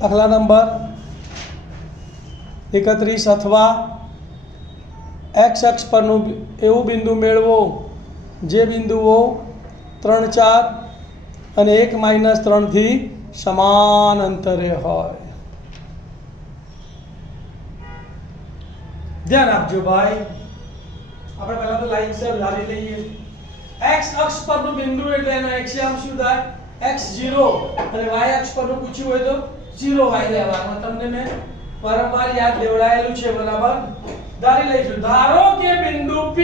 દાખલા નંબર 31 અથવા x અક્ષ પરનું એવું બિંદુ મેળવો જે બિંદુઓ 3, 4 અને 1, -3 થી સમાન અંતરે હોય। ધ્યાન આપજો ભાઈ, આપણે પહેલા તો લાઈનસર ધારી લઈએ। x અક્ષ પરનું બિંદુ એટલે એનો એક્સિયમ શું થાય? x0 અને y અક્ષ પરનું પૂછ્યું હોય તો 0y લેવાનું। તમને મેં વારંવાર યાદ દેવડાયેલું છે, બરાબર? ધારી લઈશું, ધારો કે બિંદુ P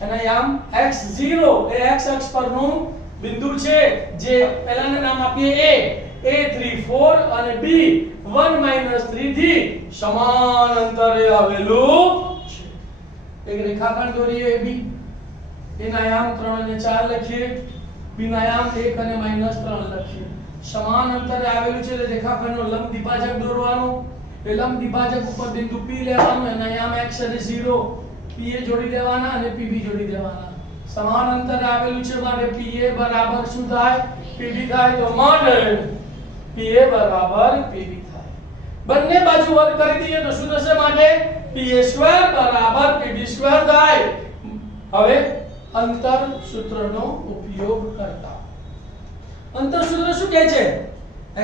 એના યામ x0 એ x અક્ષ પરનું બિંદુ છે જે પહેલાને નામ આપીએ a 3, 4 અને b 1, -3 થી સમાન અંતરે આવેલું છે। એક રેખાખંડ દોરીએ AB, એના યામ 3 અને 4 લખીએ, b ના યામ 1 અને -3 લખીએ। સમાન અંતરે આવેલું છે એટલે રેખાખંડનો લંબ દ્વિભાજક દોરવાનો। એ લંબ દ્વિભાજક ઉપર બિંદુ P લેવાનું, એના યામ x અને 0, PA જોડી દેવાના અને PB જોડી દેવાના। સમાન અંતરે આવેલું છે માટે PA બરાબર શું થાય? PB થાય। તો માટે PA બરાબર PB થાય। બંને બાજુ વર્ગ કરી દઈએ તો શું થશે? માટે PA² બરાબર PB² થાય। હવે અંતર સૂત્રનો ઉપયોગ કરતા અંતર સૂત્ર શું કહે છે?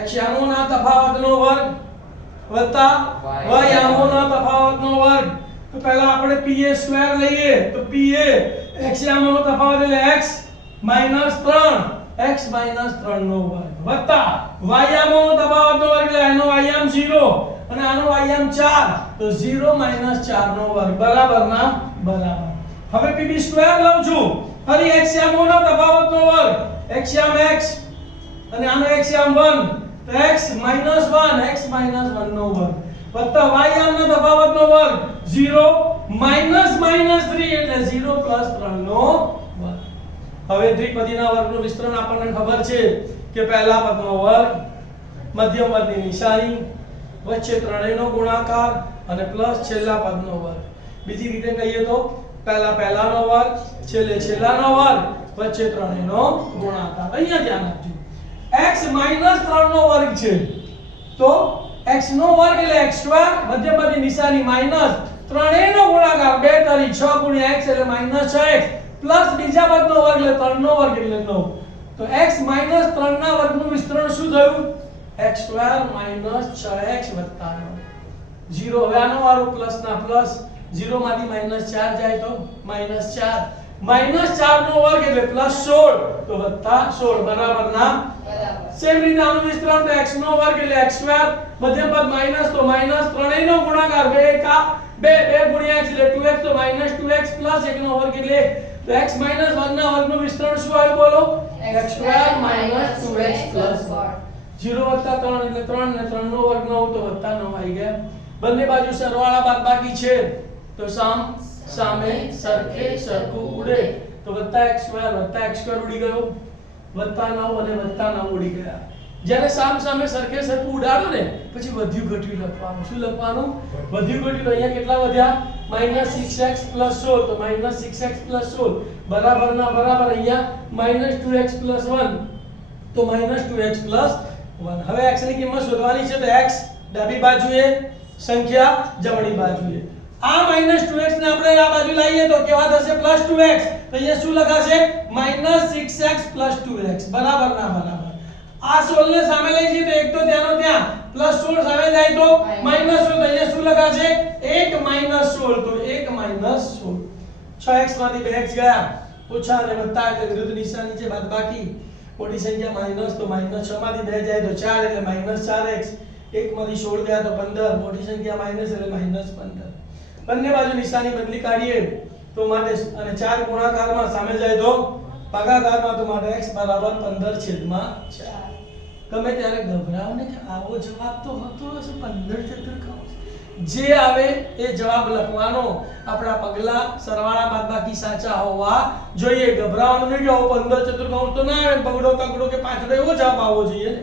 x યામોના તફાવતનો વર્ગ વત્તા y યામોના તફાવતનો વર્ગ। તો પહેલા આપણે PA² લઈએ તો PA x યામોનો તફાવત એટલે x - 3 x - 3 નો વર્ગ વત્તા y યામોનો તફાવતનો વર્ગ એટલે એનો y યામ 0 અને આનો y યામ 4 તો 0 - 4 નો વર્ગ બરાબર ના બરાબર। હવે PB² લઉં છું, ફરી x યામોનો તફાવતનો વર્ગ, x યામ x અને આનો x યામ 1 તો x - 1 x - 1 નો વર્ગ વત્તા y યામનો તફાવતનો વર્ગ 0 - -3 એટલે 0 + 3 નો વર્ગ। હવે દ્વિપદીના વર્ગનું વિસ્તરણ આપણને ખબર છે કે પહેલા પદનો વર્ગ, મધ્યમ પદની નિશાની, વચ્ચે ત્રણેયનો ગુણાકાર અને પ્લસ છેલ્લા પદનો વર્ગ। બીજી રીતે કહીએ તો પહેલાનો વર્ગ, છેલ્લાનો વર્ગ, વચ્ચે ત્રણેયનો ગુણાકાર। અહીંયા ધ્યાન આપજો, x - 3 નો વર્ગ છે તો x નો વર્ગ એટલે x², મધ્યમ પદની નિશાની માઈનસ ત્રણેયનો ગુણાકાર 2 તરી 6 × x એટલે -6x પ્લસ બીજા પદનો વર્ગ એટલે 3 નો વર્ગ એટલે 9 તો x - 3 ના વર્ગનું વિસ્તરણ શું થયું? x² - 6x + 9 0। હવે આનો વાળો પ્લસ ના પ્લસ, 0 માંથી -4 જાય તો -4 -4 નો વર્ગ એટલે +16 તો +16 બરાબર ના બરાબર। સેમ રીતે આનું વિસ્તરણ તો x નો વર્ગ એટલે x², મધ્યમ પદ માઈનસ તો માઈનસ ત્રણેયનો ગુણાકાર 2 × x એટલે 2x તો -2x પ્લસ 1 નો વર્ગ એટલે 1 તો x - 1 ના વર્ગનું વિસ્તરણ શું આવ્યું બોલો? x² - 2x + 1 0 + 3 એટલે 3 ને 3 નો વર્ગ 9 તો +9 આવી ગયા। બંને બાજુ સરવાળા બાદબાકી છે તો સામે સરખે સરખું ઉડે તો +x² ઉડી ગયો, +9 અને +9 ઉડી ગયા। જ્યારે સામે સરખે સરખું ઉડાડો ને પછી વધ્યું ઘટ્યું લખવાનું। શું લખવાનું? વધ્યું ઘટ્યું। અહીંયા કેટલા વધ્યા? -6x + 16 તો -6x + 16 બરાબર ના બરાબર। અહીંયા -2x + 1 તો -2x + 1। હવે x ની કિંમત શોધવાની છે તો x ડાબી બાજુએ, સંખ્યા જમણી બાજુએ। આ -2x ને આપણે આ બાજુ લાવીએ તો કેવા થશે? +2x તો અહીંયા શું લખાશે? -6x + 2x બરાબર ના બરાબર। આ 16 ને સામે લઈ જઈએ તો એક તો ત્યાંનો ત્યાં +16 સામે જાય તો -16 તો અહીંયા શું લખાશે? 1 - 16 તો 1 - 16 6x માંથી 2x ગયા, ઓછા અને વત્તા એટલે વિરુદ્ધ નિશાની છે બાદબાકી, મોટી સંખ્યા માઈનસ તો -6 માંથી 2 જાય તો 4 એટલે -4x, 1 માંથી 16 ગયા તો 15, મોટી સંખ્યા માઈનસ એટલે -15। બંને બાજુ નિશાની બદલી કાઢીએ તો માટે અને 4 ગુણાકારમાં સામે જાય તો ભાગાકારમાં તો માટે x = 15/4। ગમે ત્યારે ગભરાવ ને કે આવો જવાબ તો હતો હશે 15 ચતુર્થાંશ, જે આવે એ જવાબ લખવાનો। આપણા પગલા સરવાળા બાદબાકી સાચા હોવા જોઈએ। ગભરાવાનું નહીં કે આવો 15 ચતુર્થાંશ તો ના આવે, બગડો કગડો કે પાછળો એવો જવાબ આવવો જોઈએ ને,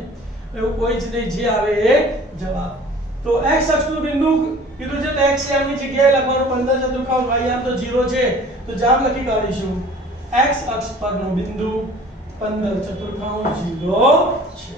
એવું કોઈ જ નહીં, જે આવે એ જવાબ। તો x અક્ષનું બિંદુ કીધું છે તો x ની જગ્યાએ લખવાનું 15 ચતુર્થાંશ, y આમ તો 0 છે તો જવાબ લખી કાઢીશું x અક્ષ પરનું બિંદુ 15 ચતુર્થાંશ 0 છે।